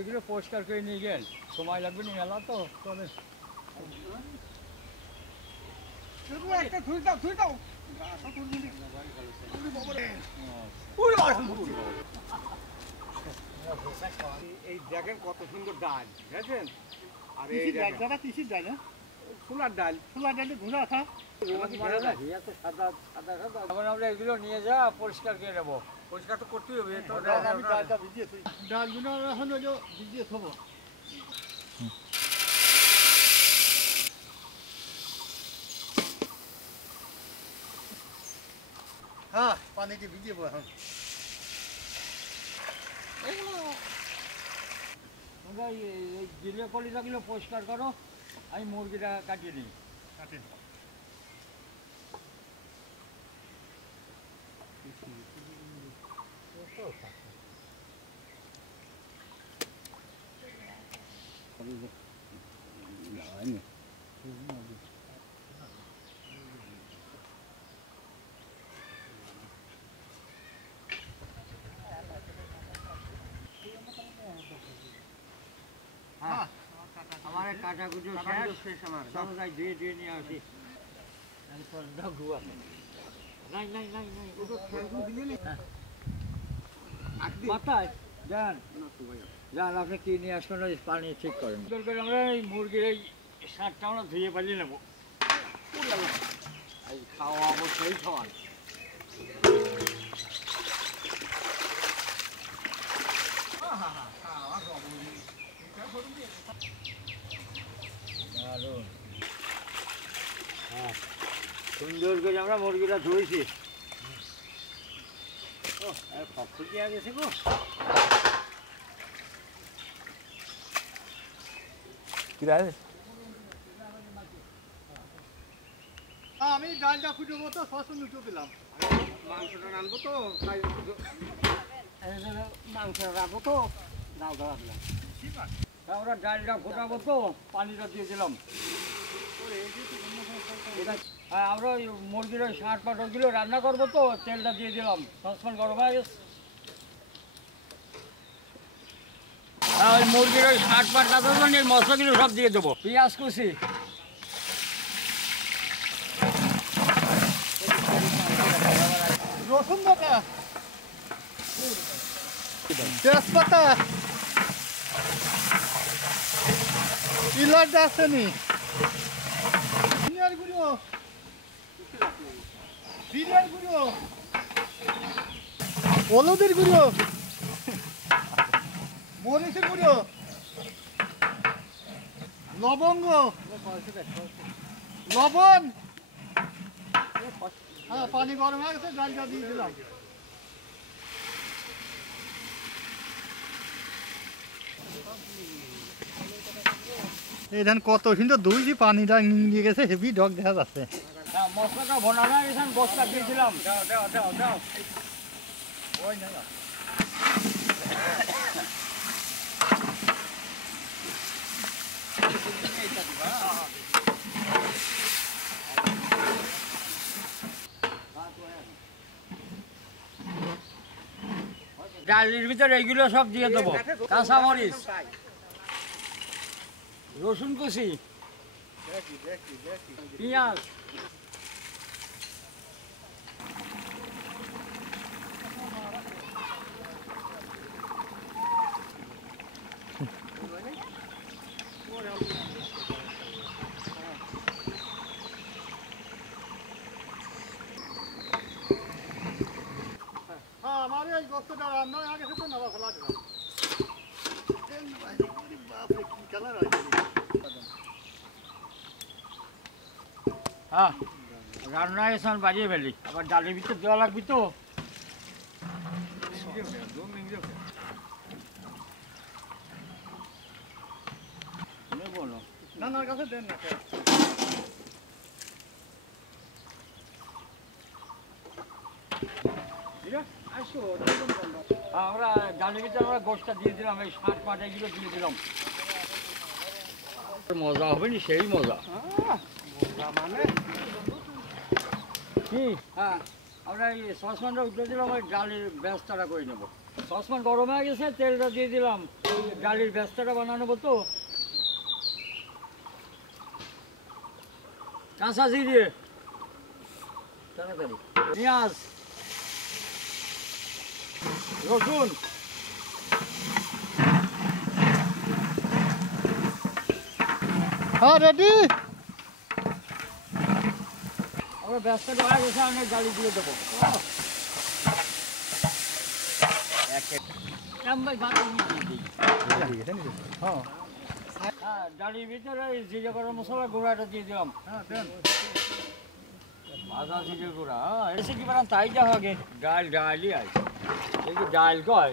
এগুলো পরিষ্কার করে নিয়ে গেল, সময় লাগবে না মেলা তো চলে। একটা ধুই দাও এই দেখেন কত সুন্দর ডাল, বুঝেছেন? আর এই ডালটা কিসের ডাল? ছোলার ডাল ঘুরা খা। আমরা এগুলো নিয়ে যা পরিষ্কার করে নেবো, পরিষ্কার তো করতেই হবে। আমি ডালটা ভিজিয়ে থই, ডালগুলো এখন ভিজিয়ে থবো। হ্যাঁ, পানিতে ভিজিয়ে এখন তোমরা এই গিলে কলিজাগুলো পরিষ্কার করো, আমি মুরগিটা কাটিয়ে দিই। কাটেন। আমার কাটা কুটো শেষ, আমার চলো যাই ধুয়ে নিয়ে আসি। মাথায় যান যান, আপনি কি নিয়ে আসবেন পানি ঠিক করেন। আমরা এই মুরগির এই শাকটা আমরা ধুয়ে পালিয়ে নেবো, এই খাওয়া অবশ্যই খাওয়ান। হ্যাঁ, সুন্দর করে আমরা মুরগিটা ধুয়েছি। গেছে গো, আমি ডালটা ফুটবো তো সসন উঠে পেলাম, মাংসটা রানবো তো মাংস রাখবো তো ডাল ধরালাম। আমরা ডালটা ফোটাবো তো পানিটা দিয়ে দিলাম। আমরা ওই মুরগির ওই শাঁট পাটগুলো রান্না করবো তো তেলটা দিয়ে দিলাম, সসপ্যান গরম হয়ে গেছে। ওই মুরগির ওই শাঁট পাট রাখবো, মশলাগুলো সব দিয়ে দেবো, পেঁয়াজ কুচি, রসুন বাটা, তেজপাতা, ইলাচ, দারচিনি, জিরার গুঁড়ো, জিরার গুঁড়ো, হলুদের গুঁড়ো, মরিচের গুঁড়ো, লবঙ্গ, লবণ। হ্যাঁ, পানি গরম হয়ে গেছে, ডালটা দিয়ে দিলাম। এই ধান কত সুন্দর ধুইছি, পানিটা নিয়ে গেছে, হেভি ডগ দেখা যাচ্ছে। মশলাটা ভোনা না গেছেন, বস্তা দিয়েছিলাম। ডালের ভিতরে এইগুলো সব দিয়ে দেবো, কাঁচামরিচ, রসুন কুচি, পেঁয়াজ, আমার এই গোস্তটা রান্না হয়ে গেছে তো নেওয়া ফেলা দিলাম। কি কালার হয়? হ্যাঁ, রান্না এসে বাজিয়ে ফেলি, আবার ডালের ভিতর দেওয়া লাগবে তো। নানার কাছে দেন না। আমরা ডালের ভিতরে আমরা গোষ্ঠটা দিয়ে দিলাম, এই শাঁট পাট এগুলো দিয়ে দিলাম। মজা হবে নি, সেই মজা। মানে কি? হ্যাঁ, আমরা এই সসপ্যানটা উঠে দিলাম, ওই ডালের ব্যবস্থাটা করে নেবো। সসপ্যান গরম হয়ে গেছে, তেলটা দিয়ে দিলাম। ওই ডালির ব্যস্তাটা বানানো তো, কাঁচা জিরে, তাড়াতাড়ি পেঁয়াজ, রসুন, হ্যাঁ রেডি। আমরা ব্যস্তাটা হয়ে গেছে, আমি ডালি দিয়ে দেবো। হ্যাঁ, ডালির ভিতরে জিরে গরম মশলা গুঁড়াটা দিয়ে দিলাম। ভাজা জিরে গুঁড়া, এসে কি বানান তাই যা হবে। ডাল ডালই আছে, দেখি ডাল কয়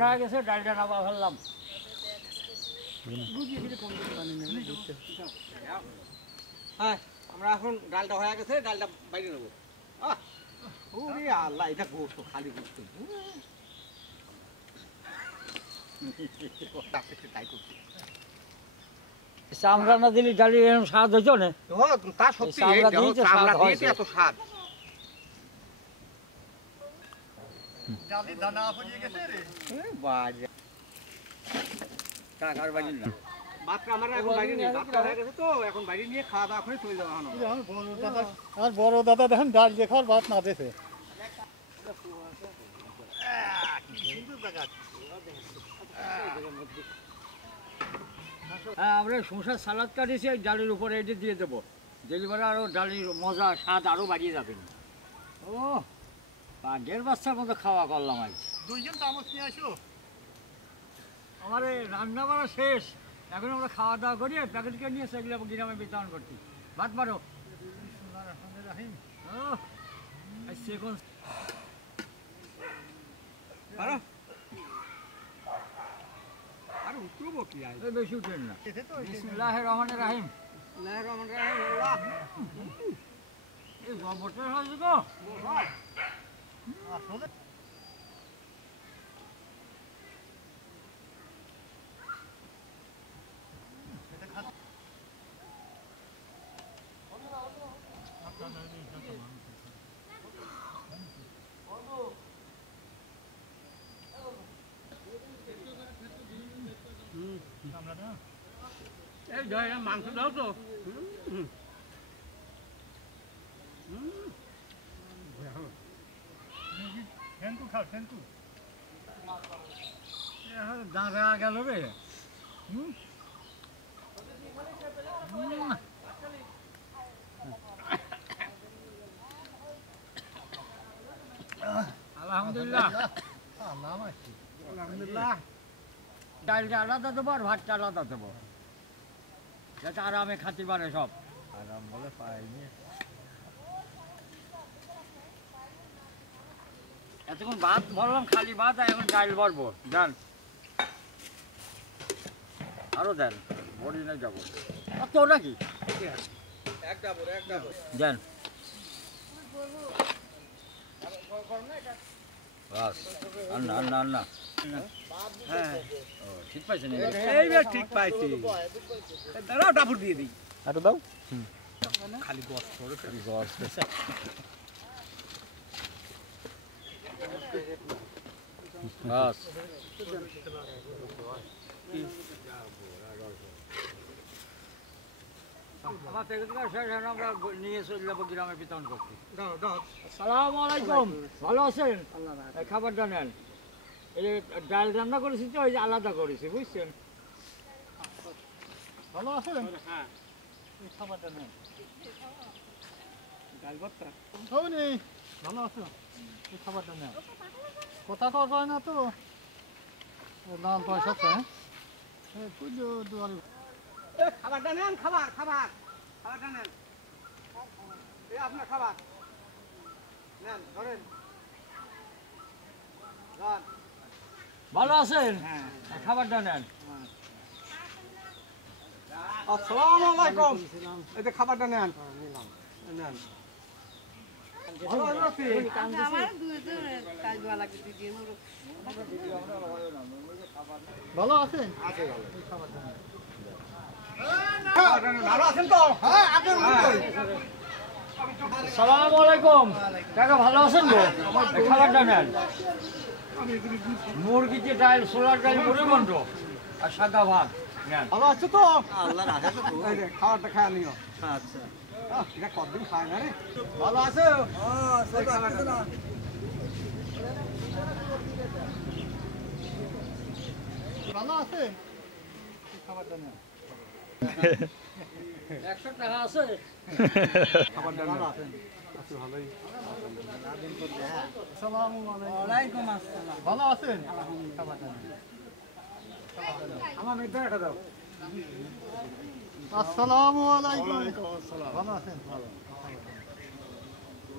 না গেছে, ডালটা নামা ফেললাম। হ্যাঁ, আমরা এখন ডালটা হয়ে গেছে, ডালটা বাইরে নেবো। ওরে আল্লাহ, এটা গোস্ত, খালি গোস্ত। তাই করছি। চামড়া না দিলে ডালি এরকম স্বাদ হইতো না। তা সত্যি, চামড়া এই দেখো, দিয়েই তো চামড়া স্বাদ দিয়েই তো হয়েছে। এত স্বাদ। ডালি দানা হয়ে গেছে রে। বাজে। কাকার বাড়ি না। ভাতটা আমার এখন বাইরে নিয়ে, ভাতটা হয়ে গেছে তো, এখন বাইরে নিয়ে খাওয়া দাওয়া করে চলে যাবো। আমার বড় দাদা দেখেন ডাল দিয়ে খাওয়ার ভাত না দেছে। হ্যাঁ, আমরা শসার সালাদ কাটিয়েছি, এই ডালের উপরে এটা দিয়ে দেবো। দিলে পরে আরও ডালির মজা স্বাদ আরও বাড়িয়ে যাবে। ও বাঘের বাচ্চার মতো খাওয়া করলাম আজ। 2 চামচ নিয়ে আসো। আমার এই রান্না বাড়া শেষ, এখন আমরা খাওয়া দাওয়া করি, প্যাকেটকে নিয়ে সেগুলো গ্রামে বিতরণ করছি। ভাত মারো। সেকন্ড আর উঠবো কি আর? বেশি উঠেন না। বিসমিল্লাহির রহমানির রহিম। এই গবরটার হয়েছে গো। এই ধরে মাংস দাও তো। ঠেন্টু খাও, ঠেন্টু। দাঁড়া গেল রে। আলহামদুলিল্লাহ। আলহামদুলিল্লাহ। ডালটা আলাদা দেবো আর ভাতটা আলাদা দেবো, যাতে আরামে খাতে পারে সব। আরাম বলে পাইনি। এতক্ষণ ভাত ভরলাম, খালি ভাত, আর এখন ডাল ভরবো। দেন আরো দেন, বড়ি না যাবো তো নাকি দেন। বাস আন্না আন্না আন্না। হ্যাঁ, ও ঠিক পাইছেন? এইবার ঠিক পাইছি। দাঁড়াও, ডাবুর দিয়ে দিই। আরো দাও। খালি গোস্ত। বাস আমার প্যাকেট শেষ, আমরা নিয়ে চলে যাবো গ্রামে বিতরণ করতে। দাও দাও। আসসালামু আলাইকুম, ভালো আছেন? এই খাবারটা নেন। এই যে ডাল রান্না করেছি তো, ওই যে আলাদা করেছি, বুঝছেন? ভালো আছেন? হ্যাঁ, এই খাবারটা নেন। ডাল ভর্তা। হবনি, ভালো আছো? এই খাবারটা নেন। কথা কর পায় না তো। দাম পয়সা আছে, হ্যাঁ? পুজো দুয়ারে। খাবারটা নেন, খাবারটা নেন। এই আপনার খাবার নেন, ধরেন। ভালো আছেন? হ্যাঁ। এই খাবারটা নেন। আসসালামু আলাইকুম। এই যে খাবারটা নেন। নেন। ভালো আছি। আমার দুইজন কাজওয়ালাকে দিয়ে মোর ভালো আছেন? এই খাবারটা নেন। ভালো আছেন তো? হ্যাঁ, আপনার সালাম আলাইকুম কাকা, ভালো আছেন গো? এই খাবারটা নেন। মুরগিতে ডাল, ছোলার ডাল, মুড়ি ঘন্ট আর সাদা ভাত নেন। ভালো আছো তো? এই রে, খাবারটা খায় নিও। এটা কতদিন খায় না রে। ভালো আছো? ভালো আছে খাবারটা নেন। 100 টাকা আছে? খাবারটা ভালো আছেন? আছি ভালোই। আসসালামু আলাইকুম। ভালো আছেন? খাবারটা নেন। আমার মেয়েটা এটা দাও। আসসালামু আলাইকুম। ভালো আছেন?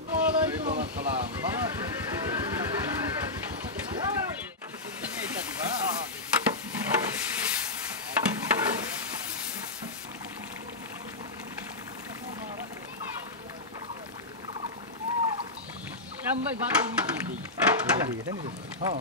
ওয়ালাইকুম আসসালাম। ভালো আছেন? ভাই ভাত হ্যাঁ